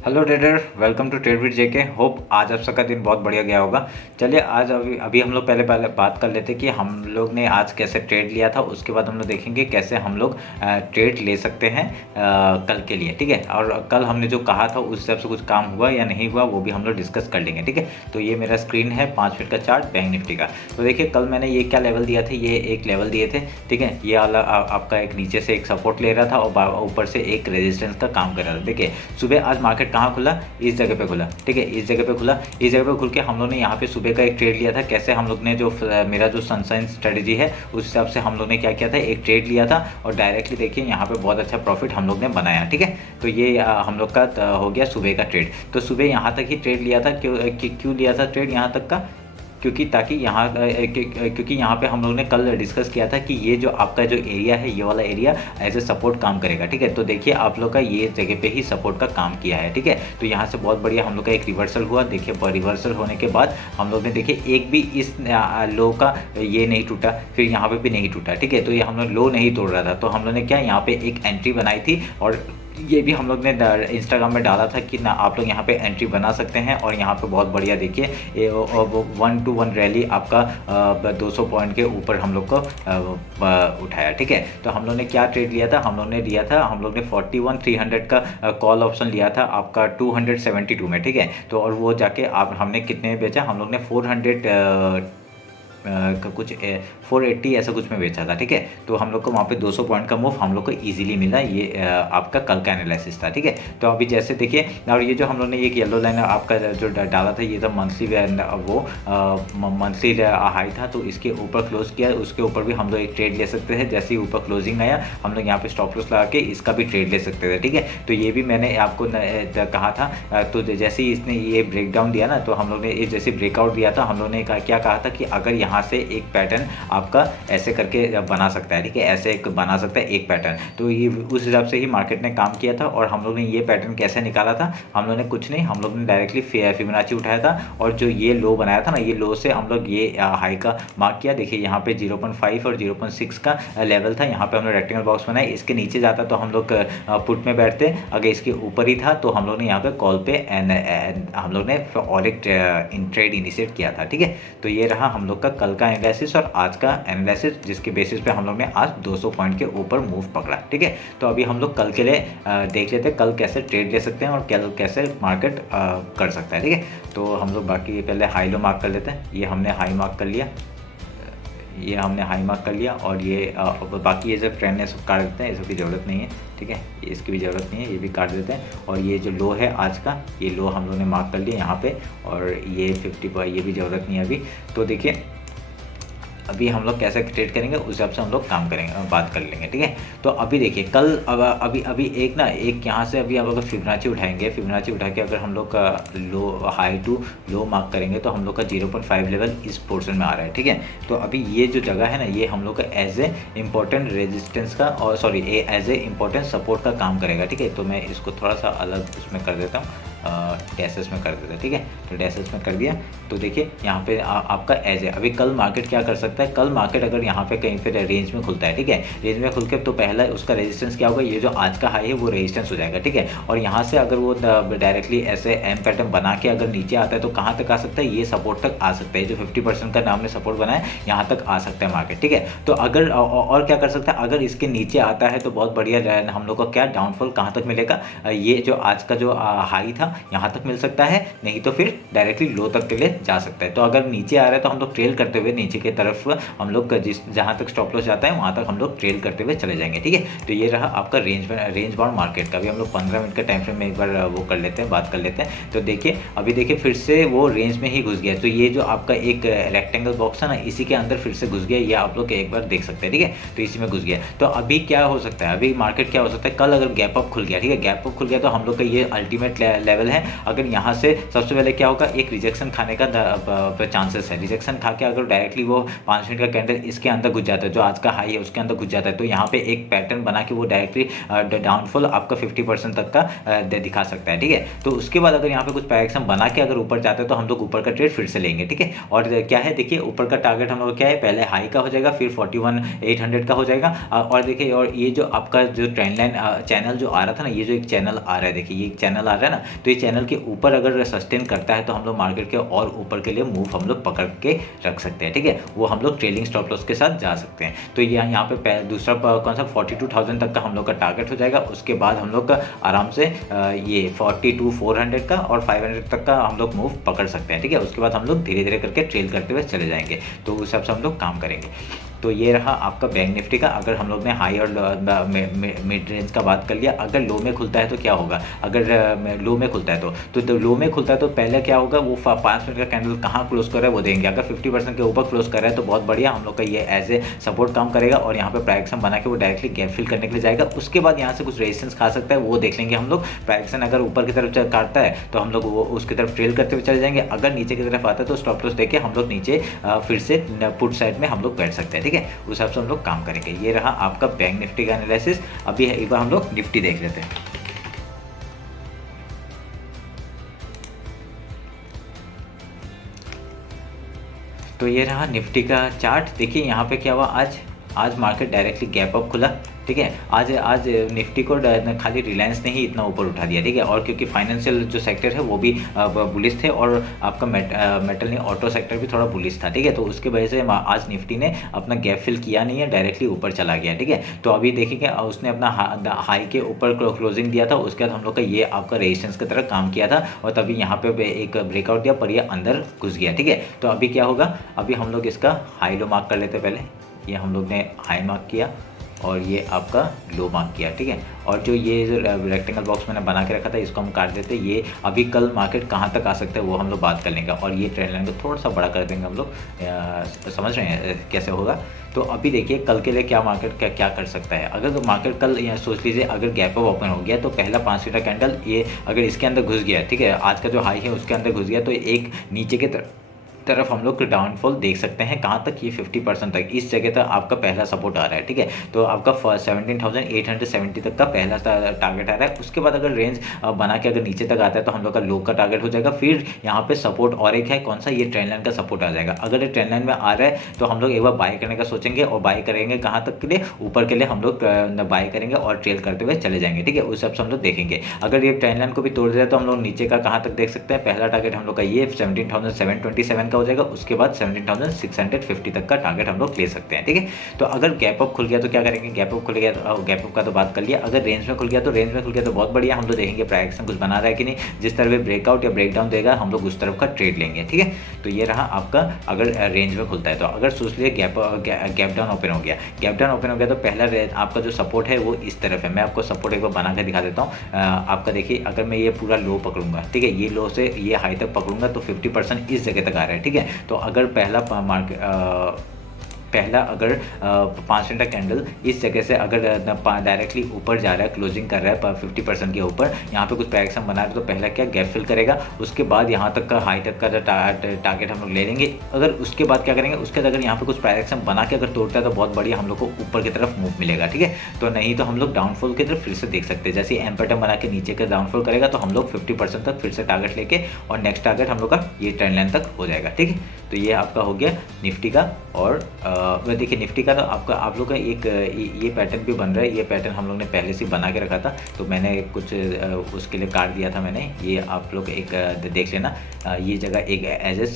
Hello trader, welcome to trade with JK. Hope आज आप सबका दिन बहुत बढ़िया गया होगा। चलिए आज अभी अभी हम लोग पहले पहले बात कर लेते हैं कि हम लोग ने आज कैसे ट्रेड लिया था। उसके बाद हम लोग देखेंगे कैसे हम लोग ट्रेड ले सकते हैं कल के लिए, ठीक है। और कल हमने जो कहा था उस हिसाब से कुछ काम हुआ या नहीं हुआ वो भी हम लोग डिस्कस कर लेंगे, ठीक है। तो ये मेरा स्क्रीन है 5 मिनट का चार्ट बैंक निफ्टी का। तो देखिए कल मैंने ये क्या लेवल दिया था, ये एक लेवल दिए थे, ठीक है। ये वाला आपका एक नीचे से एक सपोर्ट ले रहा था और ऊपर से एक रेजिस्टेंस का काम कर रहा था। देखिए सुबह आज मार्केट कहाँ खुला, इस जगह पे खुला, ठीक है। इस जगह पे खुला, इस जगह पे खुल के हम लोग ने यहाँ पे सुबह का एक ट्रेड लिया था। कैसे हम लोग ने जो मेरा जो सनसाइन स्ट्रेटजी है उस हिसाब से हम लोग ने क्या किया था, एक ट्रेड लिया था और डायरेक्टली देखिए यहाँ पे बहुत अच्छा प्रॉफिट हम लोग ने बनाया, ठीक है। तो ये हम लोग का हो गया सुबह का ट्रेड। तो सुबह यहाँ तक ही ट्रेड लिया था। क्यों लिया था ट्रेड यहाँ तक का, क्योंकि ताकि यहाँ क्योंकि यहाँ पे हम लोग ने कल डिस्कस किया था कि ये जो आपका जो एरिया है, ये वाला एरिया एज ए सपोर्ट काम करेगा, ठीक है। तो देखिए आप लोग का ये जगह पे ही सपोर्ट का काम किया है, ठीक है। तो यहाँ से बहुत बढ़िया हम लोग का एक रिवर्सल हुआ। देखिए रिवर्सल होने के बाद हम लोग ने देखिए एक भी इस लो का ये नहीं टूटा, फिर यहाँ पे भी नहीं टूटा, ठीक है। तो ये हम लोग लो नहीं तोड़ रहा था, तो हम लोग ने क्या यहाँ पे एक एंट्री बनाई थी और ये भी हम लोग ने इंस्टाग्राम में डाला था कि ना आप लोग यहाँ पे एंट्री बना सकते हैं। और यहाँ पे बहुत बढ़िया देखिए 1-to-1 रैली आपका 200 पॉइंट के ऊपर हम लोग को उठाया, ठीक है। तो हम लोग ने क्या ट्रेड लिया था, हम लोग ने लिया था, हम लोग ने 41,300 का कॉल ऑप्शन लिया था आपका 272 में, ठीक है। तो और वो जाके आप हमने कितने में बेचा, हम लोग ने 400 का कुछ 480 ऐसा कुछ में बेचा था, ठीक है। तो हम लोग को वहाँ पे 200 पॉइंट का मूव हम लोग को इजीली मिला। ये आपका कल का एनालिसिस था, ठीक है। तो अभी जैसे देखिए, और ये जो हम लोग ने एक येलो लाइन आपका जो डाला था, ये था मंथली वो मंथली हाई था। तो इसके ऊपर क्लोज किया, उसके ऊपर भी हम लोग एक ट्रेड ले सकते थे। जैसे ही ऊपर क्लोजिंग आया हम लोग यहाँ पे स्टॉप लॉस लगा के इसका भी ट्रेड ले सकते थे, ठीक है। तो ये भी मैंने आपको कहा था। तो जैसे ही इसने ये ब्रेक डाउन दिया ना, तो हम लोग ने जैसे ब्रेकआउट दिया था, हम लोग ने क्या कहा था कि अगर यहाँ से एक पैटर्न आपका ऐसे करके बना सकता है, ठीक है, ऐसे एक बना सकता है एक पैटर्न। तो ये उस हिसाब से ही मार्केट ने काम किया था। और हम लोग ने ये पैटर्न कैसे निकाला था, हम लोग ने कुछ नहीं, हम लोग ने डायरेक्टली फिबोनाची उठाया था और जो ये लो बनाया था ना, ये लो से हम लोग ये हाई का मार्क किया। देखिए यहाँ पे 0.5 और 0.6 का लेवल था। यहाँ पे हम लोग रेक्टेंगल बॉक्स बनाया, इसके नीचे जाता तो हम लोग पुट में बैठते, अगर इसके ऊपर ही था तो हम लोग ने यहाँ पे कॉल पे हम लोग ने और एक ट्रेड इनिशिएट किया था, ठीक है। तो ये रहा हम लोग का कल का एनालिसिस और आज का एनालिसिस, जिसके बेसिस पे हम लोग ने आज 200 पॉइंट के ऊपर मूव पकड़ा, ठीक है। तो अभी हम लोग कल के लिए देख लेते हैं कल कैसे ट्रेड ले सकते हैं और कल कैसे मार्केट कर सकता है, ठीक है। तो हम लोग बाकी पहले हाई लो मार्क कर लेते हैं। ये हमने हाई मार्क कर लिया, ये हमने हाई मार्क कर लिया और ये बाकी ये जो ट्रेंड है सब काट देते हैं, इसकी ज़रूरत नहीं है, ठीक है। इसकी भी ज़रूरत नहीं है, ये भी काट देते हैं। और ये जो लो है आज का, ये लो हम लोगों ने मार्क कर लिया यहाँ पे, और ये 50 पर ये भी ज़रूरत नहीं है अभी। तो देखिए अभी हम लोग कैसे ट्रेड करेंगे उस हिसाब से हम लोग काम करेंगे, बात कर लेंगे, ठीक है। तो अभी देखिए कल अभी एक यहाँ से अभी हम लोग फिबोनाची उठाएंगे। फिबोनाची उठा के अगर हम लोग का लो हाई टू लो मार्क करेंगे तो हम लोग का 0.5 लेवल इस पोर्शन में आ रहा है, ठीक है। तो अभी ये जो जगह है ना, ये हम लोग का एज ए इम्पोर्टेंट रेजिस्टेंस का और sorry as a important support का काम करेगा, ठीक है। तो मैं इसको थोड़ा सा अलग उसमें कर देता हूँ, डैसेस में कर देता है, ठीक है। तो डैसेस में कर दिया। तो देखिए यहाँ पे आपका एज है। अभी कल मार्केट क्या कर सकता है, कल मार्केट अगर यहाँ पे कहीं पे रेंज में खुलता है, ठीक है, रेंज में खुल के तो पहला उसका रेजिस्टेंस क्या होगा, ये जो आज का हाई है वो रेजिस्टेंस हो जाएगा, ठीक है। और यहाँ से अगर वो डायरेक्टली ऐसे एम पैटर्न बना के अगर नीचे आता है तो कहाँ तक आ सकता है, ये सपोर्ट तक आ सकता है। जो 50% का नाम ने सपोर्ट बनाया यहाँ तक आ सकता है मार्केट, ठीक है। तो अगर और क्या कर सकता है, अगर इसके नीचे आता है तो बहुत बढ़िया हम लोग को क्या डाउनफॉल कहाँ तक मिलेगा, ये जो आज का जो हाई था यहाँ तक मिल सकता है, नहीं तो फिर डायरेक्टली लो तक के लिए जा सकता है। तो अगर नीचे आ रहा है तो हम लोग ट्रेल करते हुए नीचे की तरफ हम लोग जहाँ तक स्टॉप लॉस जाता है वहाँ तक हम लोग ट्रेल करते हुए चले जाएंगे, ठीक है। तो ये रहा आपका रेंज बाउंड मार्केट का। अभी हम लोग 15 मिनट का टाइम फ्रेम में एक बार वो कर लेते हैं, बात कर लेते हैं। तो देखिए अभी देखिए फिर से वो रेंज में ही घुस गया। तो ये जो आपका एक रेक्टेंगल बॉक्स है ना, इसी के अंदर फिर से घुस गया, ये आप लोग एक बार देख सकते हैं, ठीक है। तो इसी में घुस गया। तो अभी क्या हो सकता है, अभी मार्केट क्या हो सकता है, कल अगर गैप अप खुल गया, ठीक है, गैप अप खुल गया तो हम लोग का ये अल्टीमेट लेवल है। अगर यहाँ से सबसे पहले क्या होगा, एक रिजेक्शन खाने का चांसेस है। रिजेक्शन खा के अगर डायरेक्टली वो 5 मिनट का कैंडल इसके अंदर घुस जाता है, जो आज का हाई है उसके अंदर घुस जाता है, तो यहाँ पे एक पैटर्न बना के वो डायरेक्टली डाउनफॉल आपका 50% तक का दिखा सकता है, ठीक है। तो उसके बाद अगर यहाँ पे कुछ पैरेक्शन बना के अगर ऊपर जाता है तो हम लोग ऊपर का ट्रेड फिर से लेंगे, ठीक है। और क्या है देखिए, ऊपर का टारगेट हम लोग क्या है, पहले हाई का हो जाएगा, फिर 41,800 का हो जाएगा। और देखिए और ये जो आपका जो ट्रेंड लाइन चैनल जो आ रहा था ना, ये जो एक चैनल आ रहा है, देखिए ये एक चैनल आ रहा है ना, तो तो ये चैनल के ऊपर अगर सस्टेन करता है तो हम लोग मार्केट के और ऊपर के लिए मूव हम लोग पकड़ के रख सकते हैं, ठीक है। वो हम लोग ट्रेलिंग स्टॉप लॉस के साथ जा सकते हैं। तो यहाँ पे दूसरा कौन सा 42,000 तक का हम लोग का टारगेट हो जाएगा। उसके बाद हम लोग का आराम से ये 42,400 का और 500 तक का हम लोग मूव पकड़ सकते हैं, ठीक है। उसके बाद हम लोग धीरे धीरे करके ट्रेल करते हुए चले जाएंगे, तो उस हिसाब से हम लोग काम करेंगे। तो ये रहा आपका बैंक निफ्टी का। अगर हम लोग ने हाई और मिड रेंज का बात कर लिया, अगर लो में खुलता है तो क्या होगा, अगर लो में खुलता है तो लो में खुलता है तो पहले क्या होगा, वो 5 मिनट का कैंडल कहाँ क्लोज कर रहा है वो देंगे। अगर 50% के ऊपर क्लोज कर रहा है तो बहुत बढ़िया, हम लोग का ये एज ए सपोर्ट काम करेगा और यहाँ पे प्राइक्शन बना के वो डायरेक्टली गैप फिल करने के लिए जाएगा। उसके बाद यहाँ से कुछ रेजिस्टेंस खा सकता है, वो देख लेंगे हम लोग। प्राइक्शन अगर ऊपर की तरफ काटता है तो हम लोग वो उसकी तरफ ट्रेल करते हुए चले जाएंगे। अगर नीचे की तरफ आता है तो स्टॉप लॉस देके हम लोग नीचे फिर से पुट साइड में हम लोग बैठ सकते हैं, ठीक है। उस हिसाब से हम लोग काम करेंगे। ये रहा आपका बैंक निफ्टी का एनालिसिस। अभी एक बार हम लोग निफ्टी देख लेते हैं। तो ये रहा निफ्टी का चार्ट। देखिए यहाँ पे क्या हुआ, आज मार्केट डायरेक्टली गैप अप खुला, ठीक है। आज निफ्टी को खाली रिलायंस ने ही इतना ऊपर उठा दिया, ठीक है। और क्योंकि फाइनेंशियल जो सेक्टर है वो भी बुलिश थे और आपका मेटल नहीं ऑटो सेक्टर भी थोड़ा बुलिश था, ठीक है। तो उसके वजह से आज निफ्टी ने अपना गैप फिल किया नहीं है, डायरेक्टली ऊपर चला गया, ठीक है। तो अभी देखिए उसने अपना हाई के ऊपर क्लोजिंग दिया था, उसके बाद हम लोग का ये आपका रेजिस्टेंस की तरह काम किया था और तभी यहाँ पे एक ब्रेकआउट दिया पर ये अंदर घुस गया, ठीक है। तो अभी क्या होगा, अभी हम लोग इसका हाई लो मार्क कर लेते हैं। पहले ये हम लोग ने हाई मार्क किया और ये आपका लो मार्क किया, ठीक है। और जो ये रेक्टेंगल बॉक्स मैंने बना के रखा था इसको हम काट देते। ये अभी कल मार्केट कहाँ तक आ सकता है वो हम लोग बात कर लेंगे और ये ट्रेंड लाइन को थोड़ा सा बड़ा कर देंगे हम लोग। समझ रहे हैं कैसे होगा। तो अभी देखिए कल के लिए क्या मार्केट क्या कर सकता है। अगर तो मार्केट कल सोच लीजिए अगर गैप अप ओपन हो गया तो पहला 5 मिनट कैंडल ये अगर इसके अंदर घुस गया, ठीक है, आज का जो हाई है उसके अंदर घुस गया तो एक नीचे के तरफ हम लोग डाउनफॉल देख सकते हैं। कहाँ तक, ये 50% तक, इस जगह तक आपका पहला सपोर्ट आ रहा है, ठीक है। तो आपका 17,870 तक का पहला टारगेट आ रहा है। उसके बाद अगर रेंज बना के अगर नीचे तक आता है तो हम लोग का लो का टारगेट हो जाएगा। फिर यहाँ पे सपोर्ट और एक है कौन सा, ये ट्रेंड लाइन का सपोर्ट आ जाएगा। अगर ये ट्रेंड लाइन में आ रहा है तो हम लोग एक बार बाय करने का सोचेंगे और बाय करेंगे कहाँ तक के लिए, ऊपर के लिए हम लोग बाय करेंगे और ट्रेल करते हुए चले जाएंगे, ठीक है। उस हिसाब से हम लोग देखेंगे। अगर ये ट्रेंड लाइन को भी तोड़ दिया तो हम लोग नीचे का कहाँ तक देख सकते हैं। पहला टारगेट हम लोग का ये 17,727 का हो जाएगा। उसके बाद 17,650 तक का टारगेट हम लोग ले सकते हैं, ठीक है। तो अगर गैप अप खुल गया तो क्या करेंगे, गैप अप खुल गया तो गैप अप का तो बात कर लिया। अगर रेंज में खुल गया तो बहुत बढ़िया, हम लोग देखेंगे प्राइक्शन कुछ बना रहा है कि नहीं। जिस तरह भी ब्रेकआउट या ब्रेकडाउन देगा हम लोग उस तरफ का ट्रेड लेंगे, ठीक है। तो ये रहा आपका अगर रेंज में खुलता है। तो अगर सोच लिए गैप डाउन ओपन हो गया तो पहला आपका जो सपोर्ट है वो इस तरफ है। मैं आपको सपोर्ट एक बार बना कर दिखा देता हूँ। आपका देखिए अगर मैं ये पूरा लो पकड़ूंगा, ठीक है, ये लो से ये हाई तक पकड़ूंगा तो 50% इस जगह तक आ रहा है, ठीक है। तो अगर पहला अगर 5 मिनट का कैंडल इस जगह से अगर डायरेक्टली ऊपर जा रहा है, क्लोजिंग कर रहा है 50% के ऊपर, यहाँ पे कुछ प्राइक्शन बना रहा है तो पहला क्या गैप फिल करेगा। उसके बाद यहाँ तक का हाई तक का टारगेट हम लोग ले लेंगे। अगर उसके बाद क्या करेंगे, उसके बाद अगर यहाँ पे कुछ प्राइक्शन बना के अगर तोड़ता है तो बहुत बढ़िया, हम लोग को ऊपर की तरफ मूव मिलेगा, ठीक है। तो नहीं तो हम लोग डाउनफॉल की तरफ फिर से देख सकते हैं। जैसे एम पैटर्न बना के नीचे का डाउनफॉल करेगा तो हम लोग 50% तक फिर से टारगेट लेके और नेक्स्ट टारगेट हम लोग का ये ट्रेंड लाइन तक हो जाएगा, ठीक है। तो ये आपका हो गया निफ्टी का। और देखिए निफ्टी का तो आप लोग का एक ये पैटर्न भी बन रहा है। ये पैटर्न हम लोग ने पहले से बना के रखा था तो मैंने कुछ उसके लिए काट दिया था मैंने। ये आप लोग एक देख लेना, ये जगह एक एज ए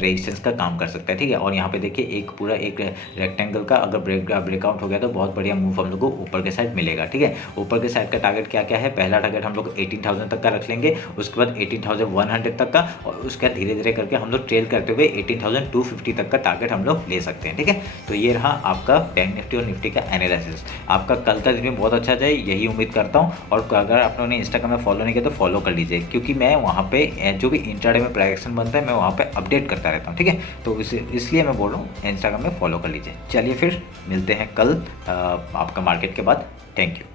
रेजिस्टेंस का काम कर सकता है, ठीक है। और यहाँ पे देखिए एक पूरा एक रेक्टेंगल का अगर ब्रेकआउट हो गया तो बहुत बढ़िया मूव हम लोग को ऊपर के साइड मिलेगा, ठीक है। ऊपर के साइड का टारगेट क्या क्या है, पहला टारगेट हम लोग 18,000 तक का रख लेंगे। उसके बाद 18,100 तक का और उसके बाद धीरे धीरे करके हम लोग ट्रेल करते हुए 18,250 तक का टारगेट हम लोग ले सकते हैं, ठीक है। तो ये रहा आपका बैंक निफ्टी और निफ्टी का एनालिसिस। आपका कल का दिन भी बहुत अच्छा जाए यही उम्मीद करता हूँ। और अगर आप लोगों ने इंस्टाग्राम में फॉलो नहीं किया तो फॉलो कर लीजिए, क्योंकि मैं वहाँ पे जो भी इंट्राडे में प्राइक्शन बनता है मैं वहाँ पे अपडेट करता रहता हूँ, ठीक है। तो इसलिए मैं बोल रहा हूँ इंस्टाग्राम में फॉलो कर लीजिए। चलिए फिर मिलते हैं कल आपका मार्केट के बाद। Thank you.